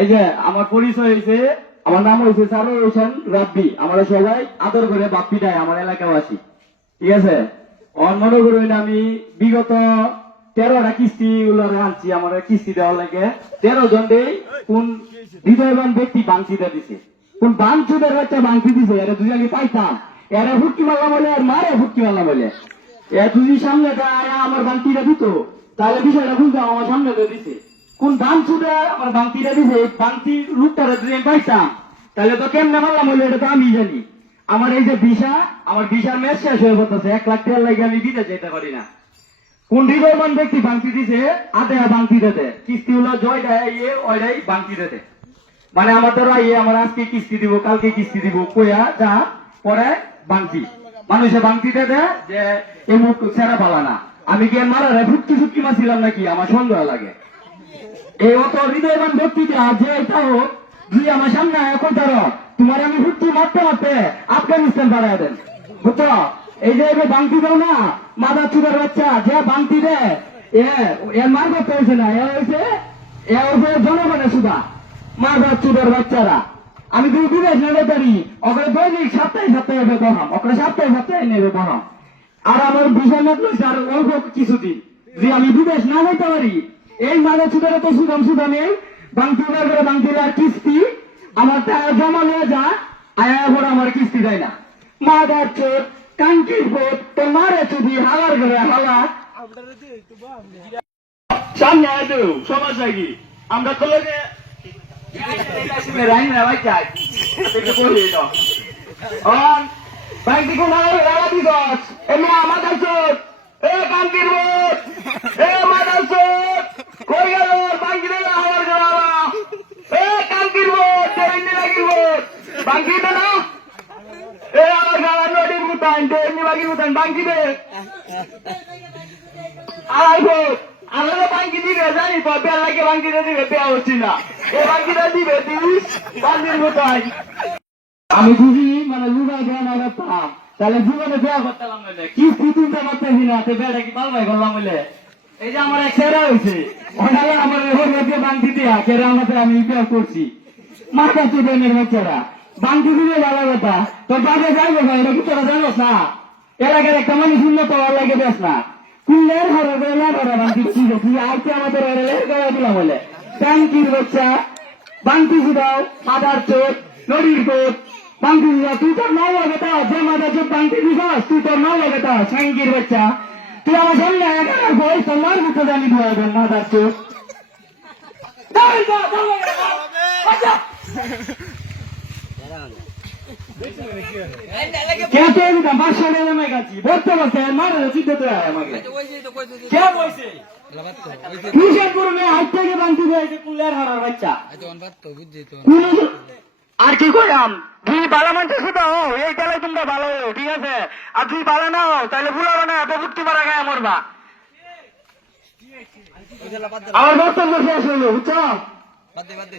এই যে আমার পরিচয় হয়েছে, আমার নাম হয়েছে সারোয়ার হোসেন রাব্বি। আমরা সবাই আদর করে বাপ্পি দেয় আমার এলাকাবাসী, ঠিক আছে। মনে করবেন আমি বিগত 13টা কিস্তি আনছি, আমার কিস্তি দেওয়া লাগে 13 জন কোন হৃদয়বান ব্যক্তি বাংচিতে দিছে, কোন বাংচুদের বাচ্চা বাংচি দিছে। এরা দুই আগে পাইতাম, এরা ফুটকি মারলাম বলে আর মারে ফুটকি মারলাম বলে এরা দুই সামনে আমার বাংতিটা দিত, তাহলে বিষয়টা বুঝতাম। আমার সামনে তো দিছে কোন দাম ছুটে আমার বাংতিটা দিছে, বাংতি রূপটারে যদি পাইতাম তাহলে তো কেমনে মারলাম বলে এটা তো আমি জানি। আমার এই যে ভিসা, আমার ভিসার ম্যাচ শেষ হয়ে পড়তেছে, 1 লাখ টাকা লাগে আমি বিদেশ যেতে পারি না। কোন হৃদয়বান ব্যক্তি বাংতি দিছে, আদে বাংতি দেতে কিস্তি হলো জয় দেয় ওইটাই বাংতি দেতে। মানে আমার ধরো আমার আজকে কিস্তি দিব, কালকে কিস্তি দিব কইয়া যা পরে বাংতি মানুষে বাংতি দেতে যে এই মুখ ছেড়া পালা না। আমি কি মারা ফুটকি ফুটকি মারছিলাম নাকি, আমার সন্দেহ লাগে। এই অত হৃদয়বান ব্যক্তিটা যে এটা হোক, যদি আমার সামনে এখন ধরো তোমার আমি ফুটকি মারতে মারতে আফগানিস্তান বাড়াই দেন, বুঝছো। এই যে এবার বাংতি দাও না, মাদা চুদার বাচ্চা যে বাংতি দেয় এর মার করতে হয়েছে না, এ হয়েছে জনগণের সুদা মাদা চুদার বাচ্চারা। আমি তুমি বিদেশ নেবে পারি, ওখানে দৈনিক সপ্তাহে সপ্তাহে বহাম, ওখানে সপ্তাহে সপ্তাহে নেবে বহাম। আর আমার বিষয় লাগলো আর অল্প কিছুদিন যে আমি বিদেশ না হইতে পারি, এই মাদা চুদারে তো সুদাম সুদামে বাংতি করে বাংতি আর কিস্তি আমার টাকা জমা নিয়ে যা আয়া পরে আমার কিস্তি দেয় না। মাদার চোর কাঙ্কির বোধ তো মারে চুদি হালার করে হালা সামনে আসো সমস্যা কি। আমরা তো লোকে আমাদের চোর এ কাঙ্কির বোধ এ মাদার চোর কই গেল বাঙ্কি দিল হালার করে হালা এ কাঙ্কির বোধ লাগির বোধ বাঙ্কি দে না আমার গাড়া নদীর মুতান দেড়নি বাগির মুতান বাঙ্কি দে আমরা বাঙ্কি দিবে জানি তো বেল লাগে বাঙ্কিটা দিবে দেওয়া হচ্ছি না, এ বাঙ্কিটা দিবে 30 বাঙ্কির মুতান। আমি বুঝি মানে লুগা দেওয়া না করতাম তাহলে জীবনে দেওয়া করতাম বলে কি স্থিতিতে পারতেছি না, বেড়া কি পাল ভাই করলাম বলে। এই যে আমার এক সেরা হয়েছে ওনারা আমার বাঙ্কি দেওয়া কেরা আমাদের আমি ইতিহাস করছি মাথা চুদের বাচ্চারা বাংতি দিলে ভালো কথা। তোর বাপে যাইবে ভাই, এটা কি তোরা জানো না? এলাকার একটা মানুষ উন্নত হওয়ার লাগে বেশ না কুল্লের ঘরে বাংতি তুই আইতে আমাদের দিলাম বলে ট্যাঙ্কির বাচ্চা বাংতি দাও মাদার চোট নদীর কোট বাংতি দিদাও। তুই তোর নাও লাগে তা যে মাদার চোট বাংতি দিস তুই তোর নাও লাগে তা ট্যাঙ্কির বাচ্চা। তুই আমার সামনে বই তোর মার মুখে জানি ধোয়াবেন মাদার চোট। আর কি কইলাম দুই বালা মানুষ শুধু এই তাহলে তোমরা ভালো হো, ঠিক আছে। আর দুই বালা না হো তাহলে ভুলাবো না, প্রভুক্তি মারা গায়ে মরবা। আমার বক্তব্য শেষ হইলো, বুঝছো। ঠিক আছে